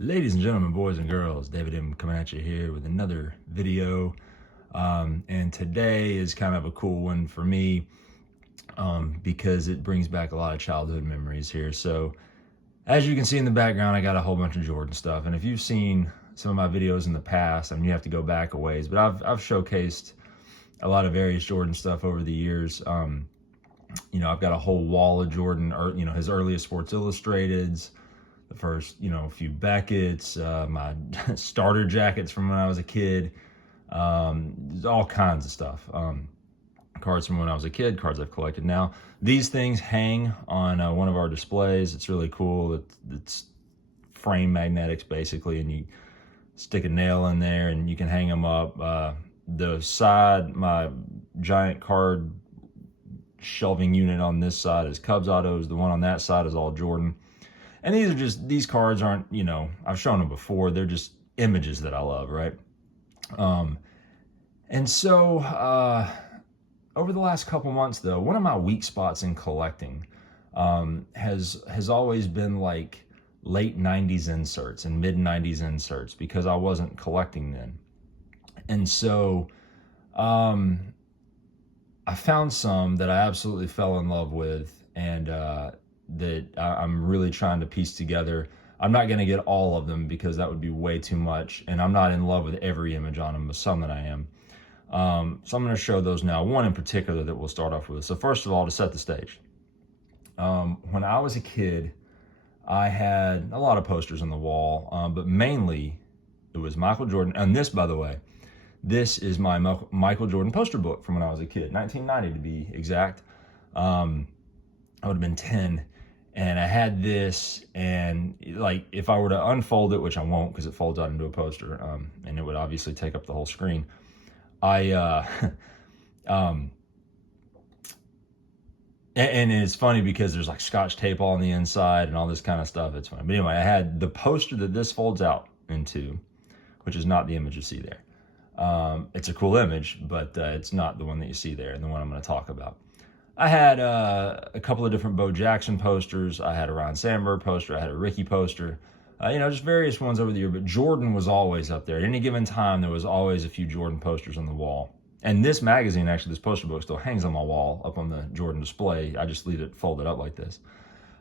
Ladies and gentlemen, boys and girls, David M. coming at you here with another video. And today is kind of a cool one for me because it brings back a lot of childhood memories here. So as you can see in the background, I got a whole bunch of Jordan stuff. And if you've seen some of my videos in the past, I mean, you have to go back a ways, but I've showcased a lot of various Jordan stuff over the years. I've got a whole wall of Jordan, or, his earliest Sports Illustrateds, the first, few Beckett's, my starter jackets from when I was a kid, all kinds of stuff. Cards from when I was a kid, cards I've collected now. These things hang on one of our displays. It's really cool. It's frame magnetics basically, and you stick a nail in there and you can hang them up. The side, my giant card shelving unit on this side is Cubs autos. The one on that side is all Jordan. And these cards aren't, I've shown them before. They're just images that I love, right? And so over the last couple months, though, one of my weak spots in collecting has always been like late 90s inserts and mid 90s inserts, because I wasn't collecting then. And so I found some that I absolutely fell in love with, and that I'm really trying to piece together. I'm not going to get all of them because that would be way too much, and I'm not in love with every image on them, but some that I am. So I'm going to show those now, one in particular that we'll start off with. So first of all, to set the stage, when I was a kid, I had a lot of posters on the wall, but mainly it was Michael Jordan. And this, by the way, this is my Michael Jordan poster book from when I was a kid, 1990 to be exact. I would have been 10, and I had this, and like if I were to unfold it, which I won't because it folds out into a poster, and it would obviously take up the whole screen. And it's funny because there's like Scotch tape all on the inside and all this kind of stuff. It's funny. But anyway, I had the poster that this folds out into, which is not the image you see there. It's a cool image, but it's not the one that you see there and the one I'm going to talk about. I had a couple of different Bo Jackson posters. I had a Ron Sandberg poster. I had a Ricky poster. Just various ones over the year, but Jordan was always up there. At any given time, there was always a few Jordan posters on the wall. And this magazine, actually, this poster book still hangs on my wall up on the Jordan display. I just leave it folded up like this.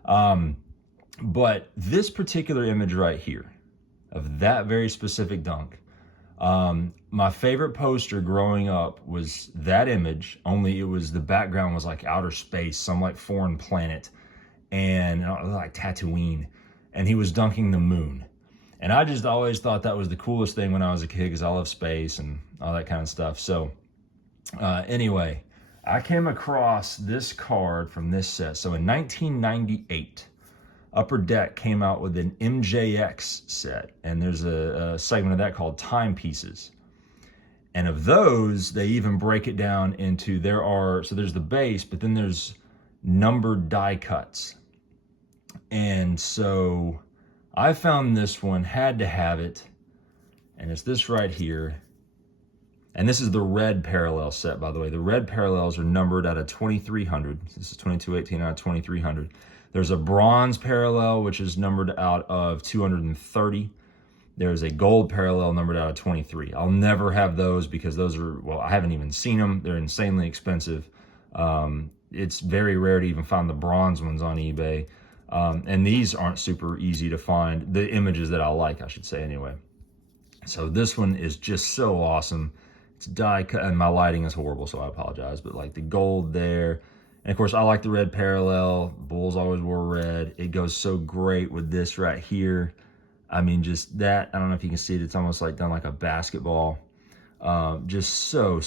But this particular image right here of that very specific dunk, my favorite poster growing up was that image, only it was the background was like outer space, some like foreign planet, and like Tatooine, and he was dunking the moon. And I just always thought that was the coolest thing when I was a kid because I love space and all that kind of stuff. So anyway, I came across this card from this set. So in 1998, Upper Deck came out with an MJX set, and there's a segment of that called Timepieces. And of those, they even break it down into, so there's the base, but then there's numbered die cuts. And so I found this one, had to have it, and it's this right here. And this is the red parallel set, by the way. The red parallels are numbered out of 2300. This is 2218 out of 2300. There's a bronze parallel, which is numbered out of 230. There's a gold parallel numbered out of 23. I'll never have those because those are, well, I haven't even seen them. They're insanely expensive. It's very rare to even find the bronze ones on eBay. And these aren't super easy to find. The images that I like, I should say anyway. So this one is just so awesome. It's die cut, and my lighting is horrible, so I apologize. But like the gold there. And of course, I like the red parallel. Bulls always wore red. It goes so great with this right here. I mean, just that, I don't know if you can see it. It's almost like done like a basketball. Just so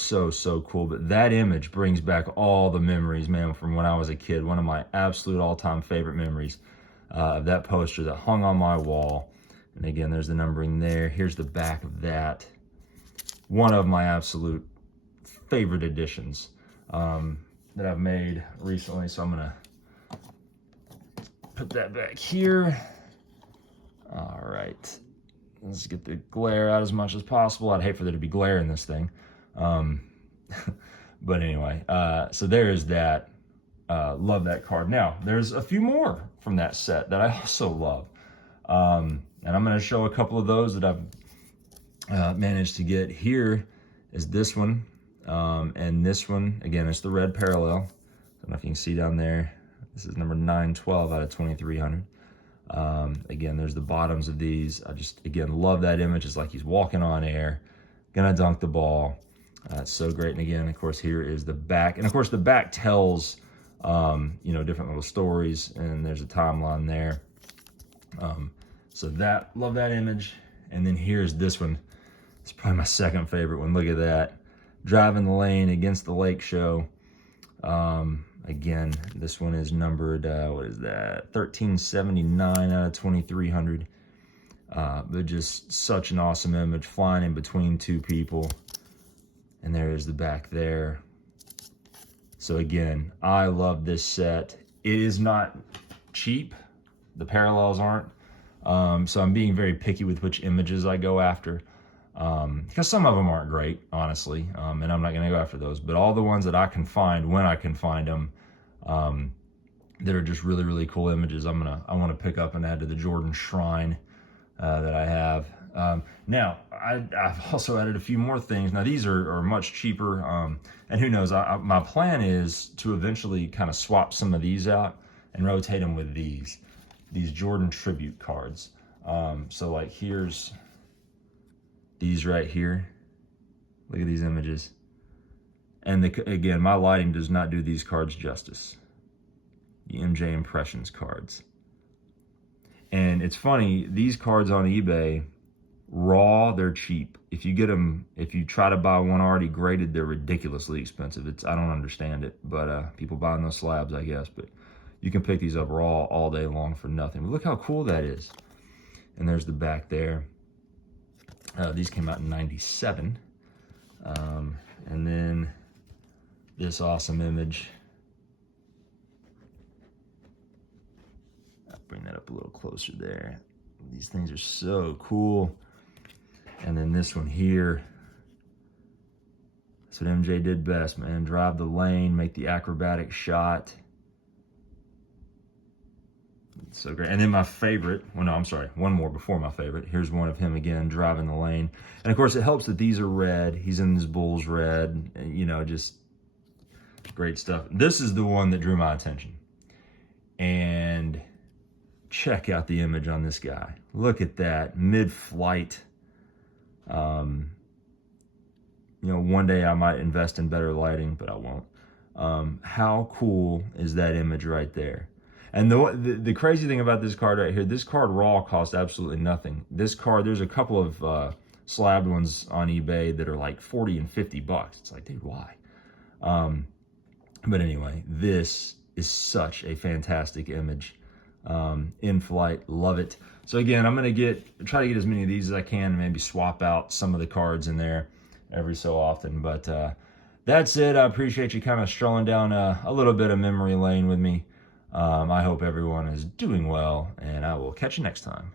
cool. But that image brings back all the memories, man, from when I was a kid. One of my absolute all-time favorite memories of that poster that hung on my wall. And again, there's the numbering there. Here's the back of that. One of my absolute favorite editions that I've made recently. So I'm gonna put that back here. All right, let's get the glare out as much as possible. I'd hate for there to be glare in this thing. But anyway, so there is that. Love that card. Now, there's a few more from that set that I also love. And I'm going to show a couple of those that I've managed to get. Here is this one, and this one, again, it's the red parallel. I don't know if you can see down there. This is number 912 out of 2300. Again, there's the bottoms of these. I just, again, love that image. It's like he's walking on air, gonna dunk the ball. It's so great. And again, of course, here is the back. And of course, the back tells, you know, different little stories, and there's a timeline there. So that, love that image. And then here's this one. It's probably my second favorite one. Look at that. Driving the Lane Against the Lake show. Again, this one is numbered, what is that? 1379 out of 2300. But just such an awesome image, flying in between two people. And there is the back there. So again, I love this set. It is not cheap. The parallels aren't. So I'm being very picky with which images I go after. Because some of them aren't great, honestly, and I'm not going to go after those. But all the ones that I can find, when I can find them, that are just really, really cool images, I want to pick up and add to the Jordan Shrine that I have. Now, I've also added a few more things. Now, these are much cheaper, and who knows, my plan is to eventually kind of swap some of these out and rotate them with these Jordan tribute cards. So like here's these right here. Look at these images. And again, my lighting does not do these cards justice. The MJ Impressions cards. And it's funny, these cards on eBay, raw, they're cheap. If you get them, if you try to buy one already graded, they're ridiculously expensive. I don't understand it, but people buying those slabs, I guess. But you can pick these up raw all day long for nothing. But look how cool that is. And there's the back there. These came out in '97. And then this awesome image. I'll bring that up a little closer there. These things are so cool. And then this one here. That's what MJ did best, man. Drive the lane, make the acrobatic shot. So great. And then my favorite, well, no, I'm sorry, one more before my favorite. Here's one of him again, driving the lane. And of course, it helps that these are red. He's in his Bulls red, and, you know, just great stuff. This is the one that drew my attention. And check out the image on this guy. Look at that, mid-flight. You know, one day I might invest in better lighting, but I won't. How cool is that image right there? And the crazy thing about this card right here, this card raw costs absolutely nothing. This card, there's a couple of slabbed ones on eBay that are like 40 and 50 bucks. It's like, dude, why? But anyway, this is such a fantastic image. In flight, love it. So again, I'm gonna try to get as many of these as I can, and maybe swap out some of the cards in there every so often. But that's it. I appreciate you kind of strolling down a little bit of memory lane with me. I hope everyone is doing well, and I will catch you next time.